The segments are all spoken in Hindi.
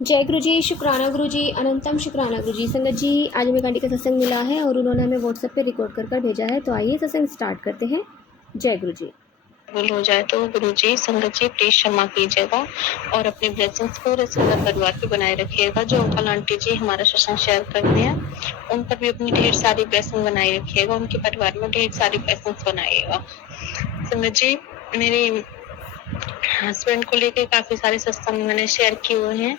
जय गुरु जी, शुक्राना गुरु जी, अनंतम शुक्राना गुरु जी। संगत जी, आज हमें घंटी का सत्संग मिला है और उन्होंने हमें व्हाट्सएप पे रिकॉर्ड कर भेजा है, तो आइए सत्संग स्टार्ट करते हैं। जय गुरु जी। भूल हो जाए तो गुरु जी, संगत जी प्लीज क्षमा कीजिएगा और अपनी ब्लेसिंग्स पूरे संगत परिवार पे बनाए रखिएगा। जो अंकल आंटी जी हमारा सत्संग शेयर करते हैं, उन पर भी अपनी ढेर सारी ब्लेसिंग बनाए रखिएगा, उनके परिवार में ढेर सारी ब्लेसिंग्स बनाइएगा। संगत जी, मेरे हस्बैंड को लेके काफी सारे सत्संग मैंने शेयर किए हुए हैं,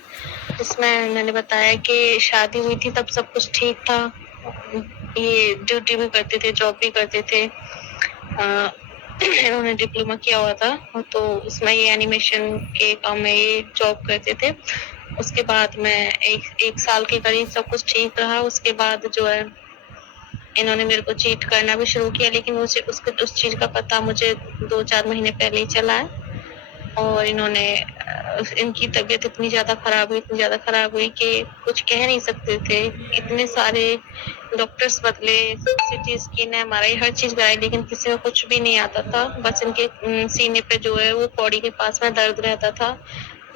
जिसमें मैंने बताया कि शादी हुई थी तब सब कुछ ठीक था, ये ड्यूटी भी करते थे, जॉब भी करते थे। इन्होंने डिप्लोमा किया हुआ था, तो उसमें ये एनिमेशन के काम में ये जॉब करते थे। उसके बाद मैं एक साल के करीब सब कुछ ठीक रहा। उसके बाद जो है इन्होंने मेरे को चीट करना भी शुरू किया, लेकिन मुझे उस चीज का पता मुझे 2-4 महीने पहले ही चला है। और इनकी तबीयत इतनी ज्यादा खराब हुई कि कुछ कह नहीं सकते थे। इतने सारे डॉक्टर्स बदले, सीटी स्कैन, एमआरआई, हर चीज कराई, लेकिन किसी में कुछ भी नहीं आता था। बस इनके सीने पे जो है वो पौड़ी के पास में दर्द रहता था।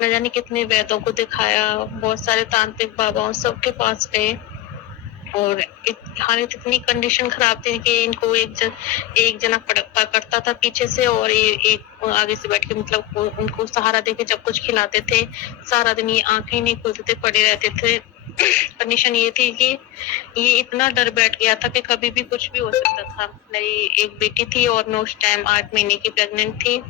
न जाने कितने वैद्यों को दिखाया, बहुत सारे तांत्रिक बाबाओं सबके पास गए, और हालत इतनी कंडीशन खराब थी कि इनको एक जना पकड़ता था पीछे से, और ये एक आगे से बैठ के मतलब उनको सहारा देके जब कुछ खिलाते थे। सारा दिन ये आंखें नहीं खोलते थे, पड़े रहते थे। कंडीशन ये थी कि ये इतना डर बैठ गया था कि कभी भी कुछ भी हो सकता था। मेरी एक बेटी थी और मैं उस टाइम 8 महीने की प्रेग्नेंट थी।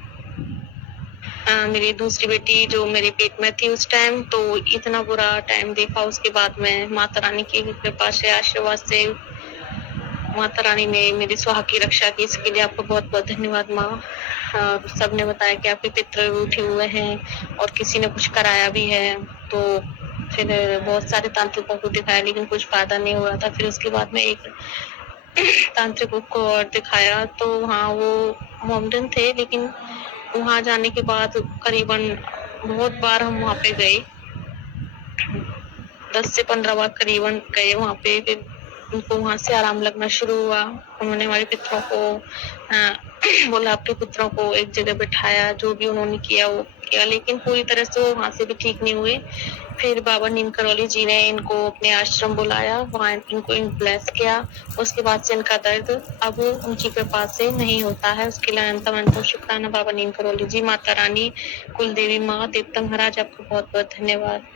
मेरी दूसरी बेटी जो मेरे पेट में थी उस टाइम, तो इतना बुरा टाइम देखा। उसके बाद में माता रानी की कृपा से, आशीर्वाद से, माता रानी ने मेरी सुहाग की रक्षा की। इसके लिए आपको बहुत बहुत धन्यवाद माँ। सबने बताया कि आपके पितृ उठे हुए हैं और किसी ने कुछ कराया भी है। तो फिर बहुत सारे तांत्रिकों को दिखाया, लेकिन कुछ फायदा नहीं हुआ था। फिर उसके बाद में एक तांत्रिक को और दिखाया, तो वहाँ वो मोमडन थे, लेकिन वहाँ जाने के बाद करीबन बहुत बार हम वहाँ पे गए, 10 से 15 बार करीबन गए वहाँ पे। फिर उनको वहाँ से आराम लगना शुरू हुआ। उन्होंने हमारे पितरों को बोला, अपने पितरों को एक जगह बिठाया, जो भी उन्होंने किया वो किया, लेकिन पूरी तरह से वो वहाँ से भी ठीक नहीं हुए। फिर बाबा नीम करौली जी ने इनको अपने आश्रम बुलाया, वहाँ इनको ब्लेस किया। उसके बाद से इनका दर्द अब उनकी कृपा से नहीं होता है। उसके लिए अनंतम अनंतम शुक्राना बाबा नीम करौली जी, माता रानी, कुल देवी माँ, देवता महाराज, आपको बहुत बहुत धन्यवाद।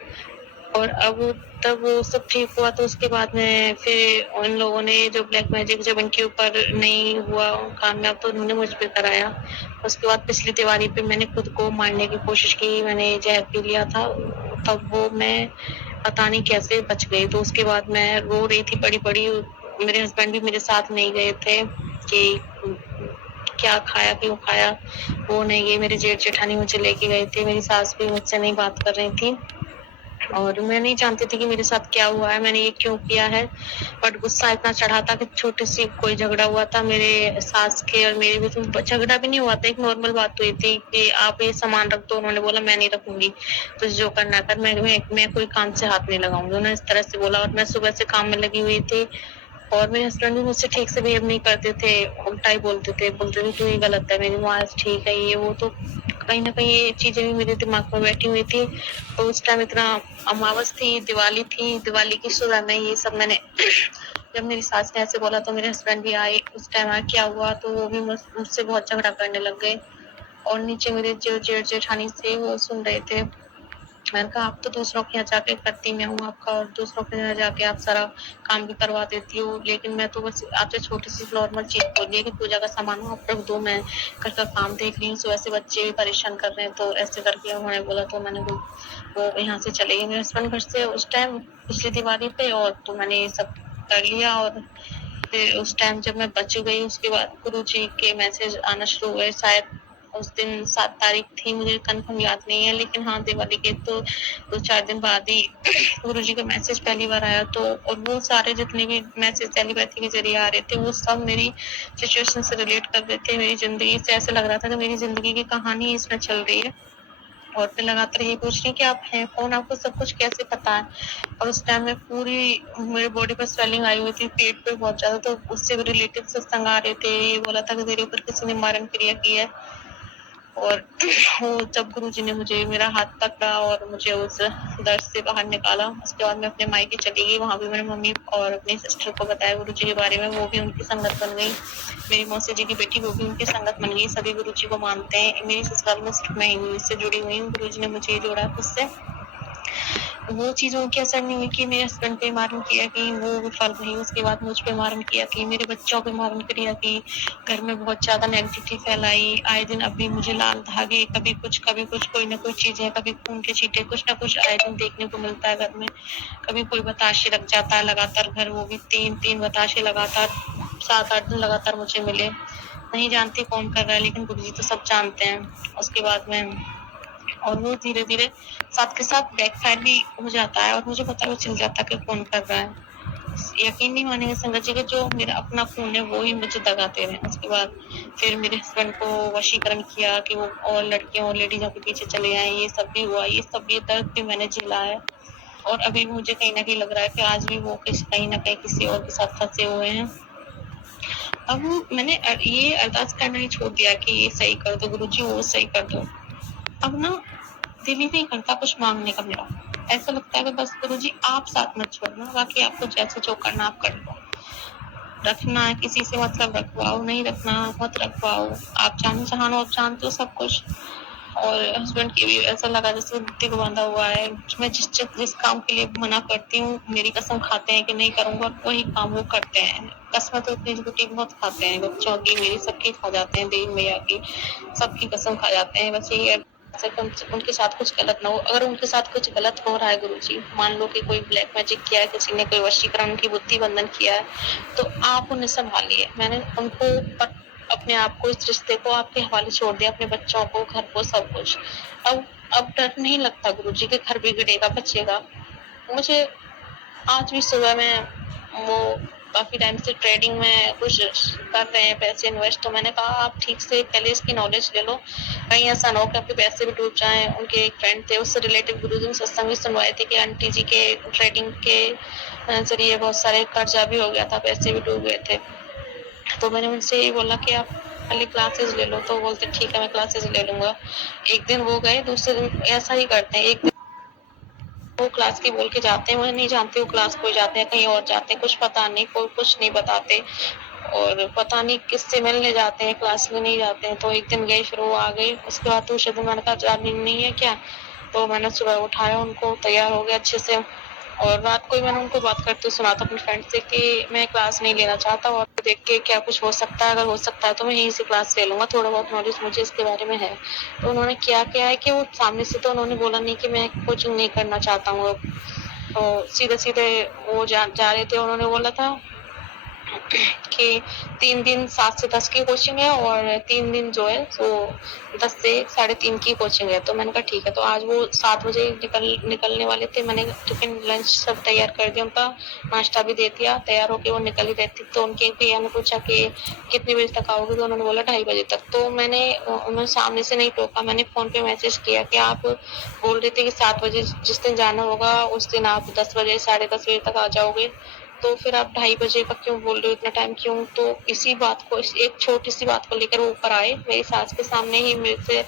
और अब तब वो सब ठीक हुआ, तो उसके बाद में फिर उन लोगों ने जो ब्लैक मैजिक जब इनके ऊपर नहीं हुआ कामयाब, तो उन्होंने मुझ पे कराया। उसके बाद पिछली दिवाली पे मैंने खुद को मारने की कोशिश की, मैंने जहर पी लिया था। तब वो मैं पता नहीं कैसे बच गई। तो उसके बाद मैं रो रही थी बड़ी बड़ी। मेरे हस्बैंड भी मेरे साथ नहीं गए थे कि क्या खाया क्यों खाया, वो नहीं गए। मेरे जेठ जेठानी मुझे लेके गए थे। मेरी सास भी मुझसे नहीं बात कर रही थी, और मैं नहीं जानती थी कि मेरे साथ क्या हुआ है, मैंने ये क्यों किया है। बट गुस्सा इतना चढ़ा था कि छोटी सी कोई झगड़ा हुआ था मेरे सास के और मेरे बीच में। झगड़ा भी नहीं हुआ था, एक नॉर्मल बात हुई थी कि आप ये सामान रख दो। उन्होंने बोला मैं नहीं रखूंगी, तो जो करना कर, मैं कोई काम से हाथ नहीं लगाऊंगी। उन्होंने इस तरह से बोला, और मैं सुबह से काम में लगी हुई थी। और मेरे हस्बैंड भी मुझसे ठीक से बिहेव नहीं करते थे, उल्टा ही बोलते थे तू ये गलत है, मेरी आवाज ठीक है, ये वो। तो कहीं ना कहीं ये चीजें भी मेरे दिमाग में बैठी हुई थी। तो उस टाइम इतना अमावस थी, दिवाली थी, दिवाली की सुबह में ये सब मैंने जब मेरी सास ने ऐसे बोला, तो मेरे हस्बैंड भी आए। उस टाइम क्या हुआ, तो वो भी मुझसे बहुत झगड़ा करने लग गए। और नीचे मेरे जो जेठ जेठानी थे वो सुन रहे थे। मैंने कहा, आप तो दूसरों के यहाँ जाके करती, मैं हूँ आपका, और दूसरों के यहाँ जाके आप सारा काम भी करवा देती हो, लेकिन मैं तो बस आपसे छोटी सी नॉर्मल चीज बोली है कि पूजा का सामान आप रख दो, मैं घर का काम देख रही हूँ। सो ऐसे बच्चे भी परेशान कर रहे हैं, तो ऐसे करके उन्होंने बोला, तो मैंने वो यहाँ से चले गए मेरे हस्बैंड घर से उस टाइम पिछली दिवाली पे। और तो मैंने ये सब कर लिया। और फिर उस टाइम जब मैं बच गई, उसके बाद गुरु जी के मैसेज आना शुरू हुए। शायद उस दिन 7 तारीख थी, मुझे कंफर्म याद नहीं है, लेकिन हाँ दिवाली के तो 2-4 दिन बाद ही गुरु जी का मैसेज पहली बार आया। तो और वो सारे जितने भी मैसेज टेलीपैथी के जरिए आ रहे थे, वो सब मेरी सिचुएशन से रिलेट कर रहे थे, मेरी जिंदगी से। ऐसे लग रहा था कि मेरी जिंदगी की कहानी इसमें चल रही है। और फिर लगातार यही पूछ रही कि आप हैं कौन, आपको सब कुछ कैसे पता है। और उस टाइम में पूरी मेरे बॉडी पर स्वेलिंग आई हुई थी, पेट पे बहुत ज्यादा। तो उससे भी रिलेटेड सत्संग आ रहे थे। ये बोला था कि तेरे ऊपर किसी ने मारण क्रिया की है। और वो जब गुरुजी ने मुझे मेरा हाथ पकड़ा और मुझे उस दर्द से बाहर निकाला, उसके बाद मैं अपने मायके चली गई। वहाँ भी मैंने मम्मी और अपनी सिस्टर को बताया गुरुजी के बारे में, वो भी उनकी संगत बन गई। मेरी मौसी जी की बेटी वो भी उनकी संगत बन गई, सभी गुरुजी को मानते हैं। मेरी ससुराल में सिर्फ मैं इंग्लिश से जुड़ी हुई हूँ, गुरुजी ने मुझे जोड़ा खुद से। वो चीज़ों की असर नहीं हुई कि मेरे हस्बैंड पे मारन किया कि वो विफल रही, उसके बाद मुझ पे मारन किया कि मेरे बच्चों पे मारन किया कि घर में बहुत ज़्यादा नेगेटिविटी फैलाई। आए दिन अभी मुझे लाल धागे, कभी कुछ कोई ना कोई चीज़ें, कभी खून के छींटे, कुछ ना कुछ आए दिन देखने को मिलता है घर में। कभी कोई बताशे लग जाता है लगातार घर, वो भी 3-3 बताशे लगातार 7-8 दिन लगातार मुझे मिले। नहीं जानती कौन कर रहा है, लेकिन गुरुजी तो सब जानते हैं। उसके बाद में और वो धीरे-धीरे साथ के साथ बैकफायर भी हो जाता है और मुझे पता भी चल जाता है कि कौन कर रहा है। यकीन नहीं मानेंगे संगत जी कि जो मेरा अपना खून है वो ही मुझे दगा दे रहे हैं। उसके बाद फिर मेरे हस्बैंड को वशीकरण किया कि वो और लड़कियों और लेडीज़ों के पीछे चले आए, ये सब भी हुआ, ये दर्द भी मैंने झेला है। और अभी भी मुझे कहीं न कहीं लग रहा है कि आज भी वो कहीं न कहीं किसी और के साथ फँसे हुए हैं। अब मैंने ये अरदास करना ही छोड़ दिया कि ये सही कर दो गुरुजी, वो सही कर दो। अब ना दिल ही नहीं करता कुछ मांगने का मेरा। ऐसा लगता है कि बस गुरुजी आप साथ मत छोड़ना, बाकी आपको जैसे जो करना आप कर लो। रखना है किसी से मतलब रखवाओ, नहीं रखना मत रखवाओ। आप जानो आप जानते हो सब कुछ। और हस्बैंड की भी ऐसा लगा जैसे दिल बांधा हुआ है। मैं जिस काम के लिए मना करती हूँ, मेरी कसम खाते हैं कि नहीं करूँगा, वही काम वो करते हैं। कसमें तो इतनी झूठी बहुत खाते हैं, बच्चों की, मेरी, सबकी खा जाते हैं, देवी मैया की, सबकी कसम खा जाते हैं। बस यही है उनके साथ कुछ गलत ना हो। अगर उनके साथ कुछ गलत हो रहा है गुरुजी, मान लो कि कोई ब्लैक मैजिक किया है, किसी ने कोई वशीकरण, उनकी बुद्धि बंधन किया है, तो आप उन्हें संभालिए। मैंने उनको अपने आप को, इस रिश्ते को आपके हवाले छोड़ दिया, अपने बच्चों को, घर को, सब कुछ। अब डर नहीं लगता गुरुजी के घर बिगड़ेगा, बचेगा। मुझे आज भी सुबह में वो काफ़ी टाइम से ट्रेडिंग में कुछ कर रहे हैं पैसे इन्वेस्ट, तो मैंने कहा आप ठीक से पहले इसकी नॉलेज ले लो, कहीं ऐसा ना हो कि आपके पैसे भी डूब जाएँ। उनके एक फ्रेंड थे, उससे रिलेटिव गुरुजी ने सत्संग भी सुनवाए थे कि आंटी जी के ट्रेडिंग के ज़रिए बहुत सारे कर्जा भी हो गया था, पैसे भी डूब गए थे। तो मैंने उनसे यही बोला कि आप पहले क्लासेस ले लो, तो बोलते ठीक है मैं क्लासेस ले लूँगा। एक दिन वो गए, दूसरे दिन ऐसा ही करते हैं। एक दिन वो क्लास की बोल के जाते हैं, मैं नहीं जानती वो क्लास कोई जाते हैं, कहीं और जाते हैं, कुछ पता नहीं, कोई कुछ नहीं बताते और पता नहीं किससे मिलने जाते हैं, क्लास में नहीं जाते हैं। तो एक दिन गए, फिर वो आ गए। उसके बाद दूसरे दिन मैंने कहा जानी नहीं है क्या? तो मैंने सुबह उठाया उनको, तैयार हो गए अच्छे से और रात को ही मैंने उनको बात करते हुए सुना था अपने फ्रेंड से कि मैं क्लास नहीं लेना चाहता और देख के क्या कुछ हो सकता है, अगर हो सकता है तो मैं यहीं से क्लास ले लूँगा, थोड़ा बहुत नॉलेज मुझे इसके बारे में है। तो उन्होंने क्या है कि वो सामने से तो उन्होंने बोला नहीं कि मैं कोचिंग नहीं करना चाहता हूँ अब। तो सीधे-सीधे वो जा रहे थे, उन्होंने बोला था कि 3 दिन 7 से 10 की कोचिंग है और 3 दिन जो है सो 10 से 3:30 की कोचिंग है। तो मैंने कहा ठीक है। तो आज वो 7 बजे निकलने वाले थे। मैंने टिफिन लंच सब तैयार कर दिया, उनका नाश्ता भी दे दिया, तैयार होके वो निकल ही रहती। तो उनके एक भैया ने पूछा कि कितने बजे तक आओगे? तो उन्होंने बोला 2:30 बजे तक। तो मैंने उन्हें सामने से नहीं टोका, मैंने फ़ोन पे मैसेज किया कि आप बोल रहे थे कि 7 बजे जिस दिन जाना होगा उस दिन आप 10 बजे, 10:30 बजे तक आ जाओगे। तो फिर आप 2:30 बजे का क्यों बोल रहे हो, इतना टाइम क्यों? तो इसी बात को, एक छोटी-सी बात को लेकर वो ऊपर आए, मेरी सास के सामने ही मेरे से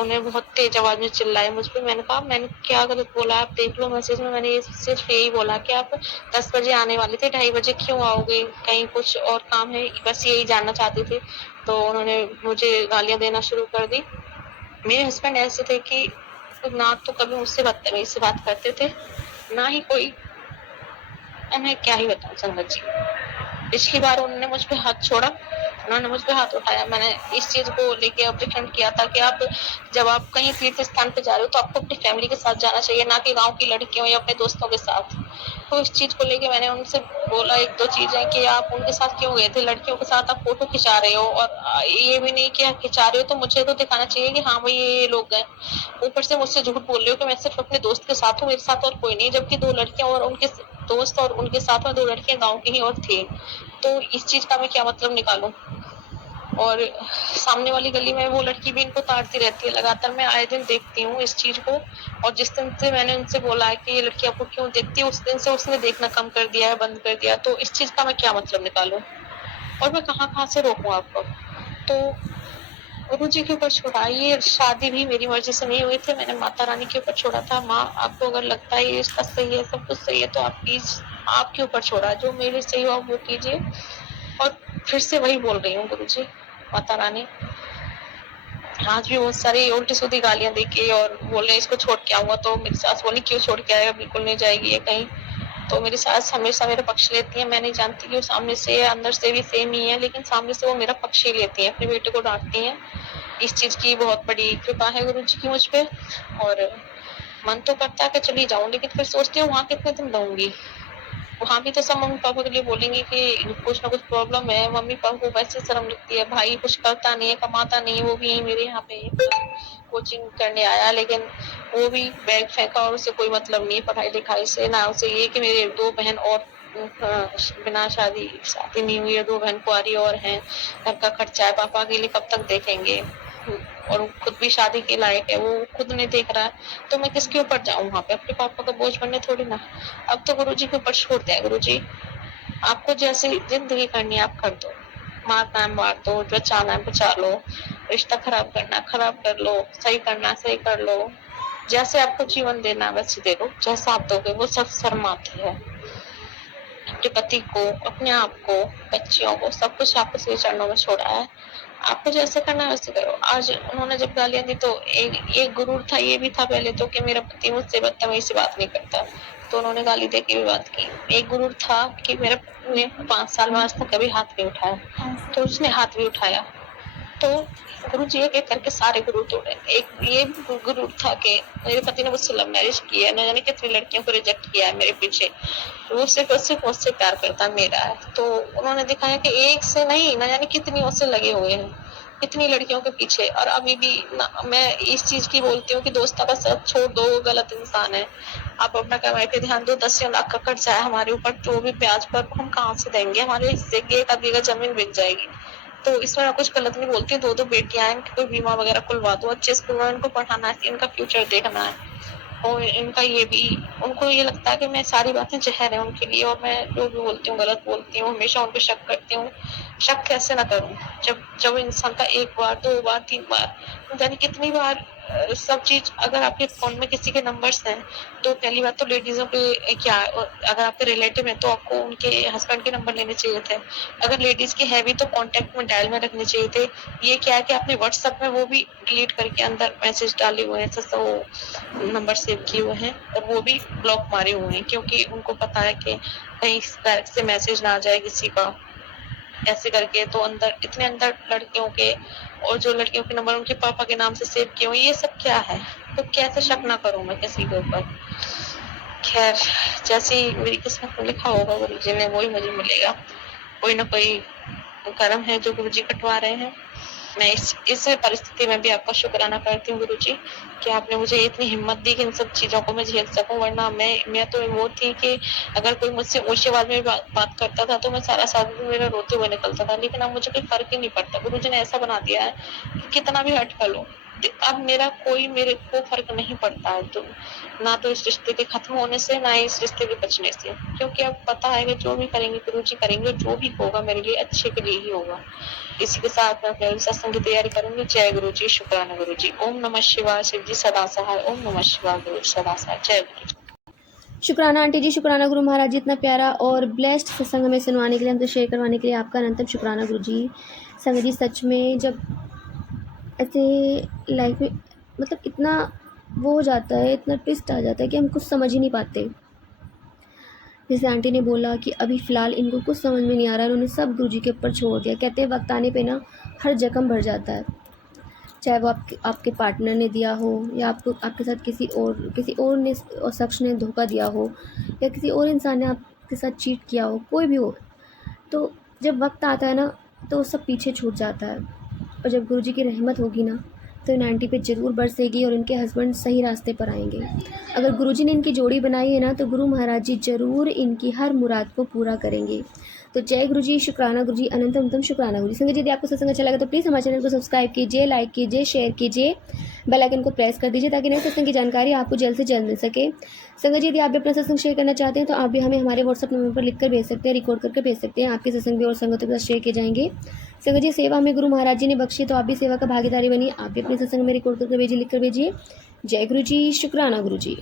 उन्हें बहुत तेज़ आवाज़ में चिल्लाए मुझ पे। मैंने कहा मैंने क्या गलत बोला? आप देख लो मैसेज में, मैंने ये सिर्फ़ यही बोला कि आप 10 बजे आने वाले थे, 2:30 बजे क्यों आओगे? कहीं कुछ और काम है? बस यही जानना चाहती थी। तो उन्होंने मुझे गालियाँ देना शुरू कर दी। मेरे हस्बैंड ऐसे थे कि ना तो कभी मुझसे बदतमीज़ी से बात करते थे, ना ही कोई, मैं क्या ही बताऊँ संगत जी। पिछली बार उन्होंने मुझ पे हाथ छोड़ा, उन्होंने मुझ पे हाथ उठाया। मैंने इस चीज़ को लेके ऑब्जेक्शन किया था कि आप जब आप कहीं तीर्थ स्थान पे जा रहे हो तो आपको अपनी फैमिली के साथ जाना चाहिए, ना कि गाँव की लड़कियों या अपने दोस्तों के साथ। तो इस चीज़ को लेके मैंने उनसे बोला 1-2 चीज़ें कि आप उनके साथ क्यों गए थे? लड़कियों के साथ आप फ़ोटो खिंचा रहे हो और ये भी नहीं कि आप खिंचा रहे हो तो मुझे तो दिखाना चाहिए कि हाँ भाई ये लोग गए। ऊपर से मुझसे झूठ बोल रहे हो कि मैं सिर्फ़ अपने दोस्त के साथ हूँ, मेरे साथ और कोई नहीं, जबकि 2 लड़कियाँ और उनके दोस्त और उनके साथ में 2 लड़कियाँ गाँव की ही और थी। तो इस चीज़ का मैं क्या मतलब निकालूँ? और सामने वाली गली में वो लड़की भी इनको ताड़ती रहती है लगातार। मैं आए दिन देखती हूँ इस चीज़ को और जिस दिन से मैंने उनसे बोला है कि ये लड़की आपको क्यों देखती है, उस दिन से उसने देखना कम कर दिया है, बंद कर दिया। तो इस चीज़ का मैं क्या मतलब निकालूँ? और मैं कहाँ-कहाँ से रोकूँ आपको? तो गुरु जी के ऊपर छोड़ा। ये शादी भी मेरी मर्जी से नहीं हुई थी, मैंने माता रानी के ऊपर छोड़ा था। माँ, आपको अगर लगता है ये रिश्ता सही है, सब कुछ सही है, तो आप प्लीज आपके ऊपर छोड़ा, जो मेरे सही हो आप वो कीजिए। और फिर से वही बोल रही हूँ गुरु जी, माता रानी, आज भी बहुत सारी उल्टी सीधी गालियां देके और बोले इसको छोड़ के आऊंगा, तो मेरी सास बोली क्यों छोड़ के आएगा, बिल्कुल नहीं जाएगी ये कहीं। तो मेरी सास हमेशा मेरा पक्ष लेती है। मैं नहीं जानती कि वो सामने से अंदर से भी सेम ही है, लेकिन सामने से वो मेरा पक्ष ही लेती है, अपने बेटे को डांटती है। इस चीज की बहुत बड़ी कृपा है गुरु जी की मुझ पे। और मन तो करता है कि चली जाऊं, लेकिन फिर सोचती हूँ वहां कितने दिन रहूंगी। वहां भी तो सब मम्मी पापा के लिए बोलेंगे कि कुछ ना कुछ प्रॉब्लम है। मम्मी पापा को वैसे शर्म लगती है, भाई कुछ करता नहीं है, कमाता नहीं है, वो भी यही मेरे यहाँ पे कोचिंग करने आया, लेकिन वो भी बैग फेंका और उसे कोई मतलब नहीं है पढ़ाई लिखाई से। ना उसे ये कि मेरे 2 बहन और बिना शादी नहीं हुई है, 2 बहन कुंवारी और हैं, घर का खर्चा है, पापा के लिए कब तक देखेंगे। और खुद भी शादी के लायक है, वो खुद नहीं देख रहा है, तो मैं किसके ऊपर जाऊं वहां पे, अपने पापा का बोझ बनने थोड़ी ना। अब तो गुरुजी के ऊपर छोड़ दिया। गुरुजी, आपको जैसी जिंदगी करनी है आप कर दो, मारना है मार दो, जो चाहना है बचा लो, रिश्ता खराब करना है खराब कर लो, सही करना है सही कर लो, जैसे आपको जीवन देना है वैसे दे दो, जैसा आप दोगे वो सब शर्म आती है। अपने पति को, अपने आप को, बच्चियों को, सब कुछ आपको श्री चरणों में छोड़ा है। आपको जैसे करना है वैसे करो। आज उन्होंने जब गालियां दी तो एक गुरूर था, ये भी था पहले तो कि मेरा पति मुझसे बदतमीजी से बात नहीं करता, तो उन्होंने गाली दे के भी बात की। एक गुरूर था कि मेरे पति ने 5 साल में आज तक कभी हाथ नहीं उठाया, तो उसने हाथ भी उठाया। तो गुरु जी एक एक करके सारे गुरु तोड़े। एक ये गुरु था कि मेरे पति ने मुझसे लव मैरिज की है, न जाने कितनी लड़कियों को रिजेक्ट किया है मेरे पीछे, वो सिर्फ मुझसे प्यार करता मेरा है। तो उन्होंने दिखाया कि एक से नहीं, न जाने कितनी से लगे हुए हैं, इतनी लड़कियों के पीछे। और अभी भी मैं इस चीज की बोलती हूँ कि दोस्तों का साथ छोड़ दो, वो गलत इंसान है। आप अपना कमाई पे ध्यान दो। 10 लाख का कर्जा है हमारे ऊपर, तो भी ब्याज पर हम कहाँ से देंगे, हमारे हिस्से की 1 बीघा जमीन बिक जाएगी। तो इसमें मैं कुछ गलत नहीं बोलती। 2 बेटियां हैं, इनकी कोई बीमा वगैरह खुलवा दो, अच्छे स्कूल में इनको पढ़ाना है, इनका फ्यूचर देखना है। और इनका ये भी, उनको ये लगता है कि मैं सारी बातें जहर है उनके लिए, और मैं जो भी बोलती हूँ गलत बोलती हूँ, हमेशा उन पर शक करती हूँ। शक कैसे ना करूँ जब इंसान का 1 बार 2 बार 3 बार, यानी कितनी बार सब चीज। अगर आपके फोन में किसी के नंबर्स हैं, तो पहली बात तो लेडीजों के क्या, अगर आपके रिलेटिव है तो आपको उनके हस्बैंड के नंबर लेने चाहिए थे। अगर लेडीज के है भी तो कांटेक्ट में डायल में रखने चाहिए थे। ये क्या है कि आपने व्हाट्सएप में वो भी डिलीट करके अंदर मैसेज डाले हुए हैं, वो नंबर सेव किए हुए हैं, और वो भी ब्लॉक मारे हुए हैं, क्योंकि उनको पता है कि कहीं डायरेक्ट से मैसेज ना आ जाए किसी का, ऐसे करके। तो इतने अंदर लड़कियों के, और जो लड़कियों के नंबर उनके पापा के नाम से सेव किए हुए, ये सब क्या है? तो कैसे शक ना करूं मैं किसी के ऊपर। खैर, जैसी मेरी किस्मत में लिखा होगा गुरुजी ने, वही मुझे मिलेगा। कोई ना कोई कर्म है जो गुरुजी कटवा रहे हैं। मैं इस परिस्थिति में भी आपका शुक्राना करती हूँ गुरुजी, कि आपने मुझे इतनी हिम्मत दी कि इन सब चीजों को मैं झेल सकूं। वरना मैं तो वो थी कि अगर कोई मुझसे ऊंची आवाज में बात करता था तो मैं सारा दिन मेरा रोते हुए निकलता था। लेकिन अब मुझे कोई फर्क ही नहीं पड़ता। गुरुजी ने ऐसा बना दिया है कि कितना भी हट कर लो, अब मेरे को फर्क नहीं पड़ता है। तो ना तो इस रिश्ते के खत्म होने से, ना इस रिश्ते के बचने से, क्योंकि अब पता है कि जो भी करेंगे गुरुजी करेंगे, जो भी होगा मेरे लिए अच्छे के लिए ही होगा। इसी के साथ मैं अपने सत्संग की तैयारी करूंगी। जय गुरु जी, शुक्राना गुरु जी। ओम नमः शिवाय। शिव जी सदा सहाय। ओम नमः शिवाय। गुरु जी सदा सहाय। जय गुरु जी। शुक्राना आंटी जी, शुक्राना गुरु महाराज जी, इतना प्यारा और ब्लेस्ड सत्संग हमें सुनवाने के लिए, हमसे शेयर करवाने के लिए आपका अनंतम शुक्राना गुरु जी। संगत जी, सच में जब ऐसे लाइफ में मतलब इतना वो हो जाता है, इतना ट्विस्ट आ जाता है कि हम कुछ समझ ही नहीं पाते। जैसे आंटी ने बोला कि अभी फ़िलहाल इनको कुछ समझ में नहीं आ रहा, उन्होंने सब गुरुजी के ऊपर छोड़ दिया। कहते हैं वक्त आने पे ना हर जख्म भर जाता है, चाहे वो आपके पार्टनर ने दिया हो, या आपके साथ किसी और ने और शख्स ने धोखा दिया हो, या किसी और इंसान ने आपके साथ चीट किया हो, कोई भी हो। तो जब वक्त आता है ना तो वो सब पीछे छूट जाता है, और जब गुरुजी की रहमत होगी ना तो इन आंटी पे ज़रूर बरसेगी और इनके हस्बैंड सही रास्ते पर आएंगे। अगर गुरुजी ने इनकी जोड़ी बनाई है ना तो गुरु महाराज जी ज़रूर इनकी हर मुराद को पूरा करेंगे। तो जय गुरुजी, शुक्राना गुरुजी, अनंतम शुक्राना गुरुजी। संगत जी, यदि आपको सत्संग अच्छा लगा तो प्लीज़ हमारे चैनल को सब्सक्राइब कीजिए, लाइक कीजिए, शेयर कीजिए, बेल आइकन को प्रेस कर दीजिए ताकि नए सत्संग की जानकारी आपको जल्द से जल्द मिल सके। संगत जी, यदि आप भी अपना सत्संग शेयर करना चाहते हैं तो आप भी हमें हमारे व्हाट्सएप नंबर पर लिखकर भेज सकते हैं, रिकॉर्ड करके भेज सकते हैं। आपके सत्संग भी और संगतों के साथ शेयर किए जाएंगे। संगत जी, सेवा हमें गुरु महाराज जी ने बख्शी, तो आप भी सेवा का भागीदारी बनिए। आप भी अपने सत्संग में रिकॉर्ड करके भेजिए, लिखकर भेजिए। जय गुरु जी, शुक्राना गुरु जी।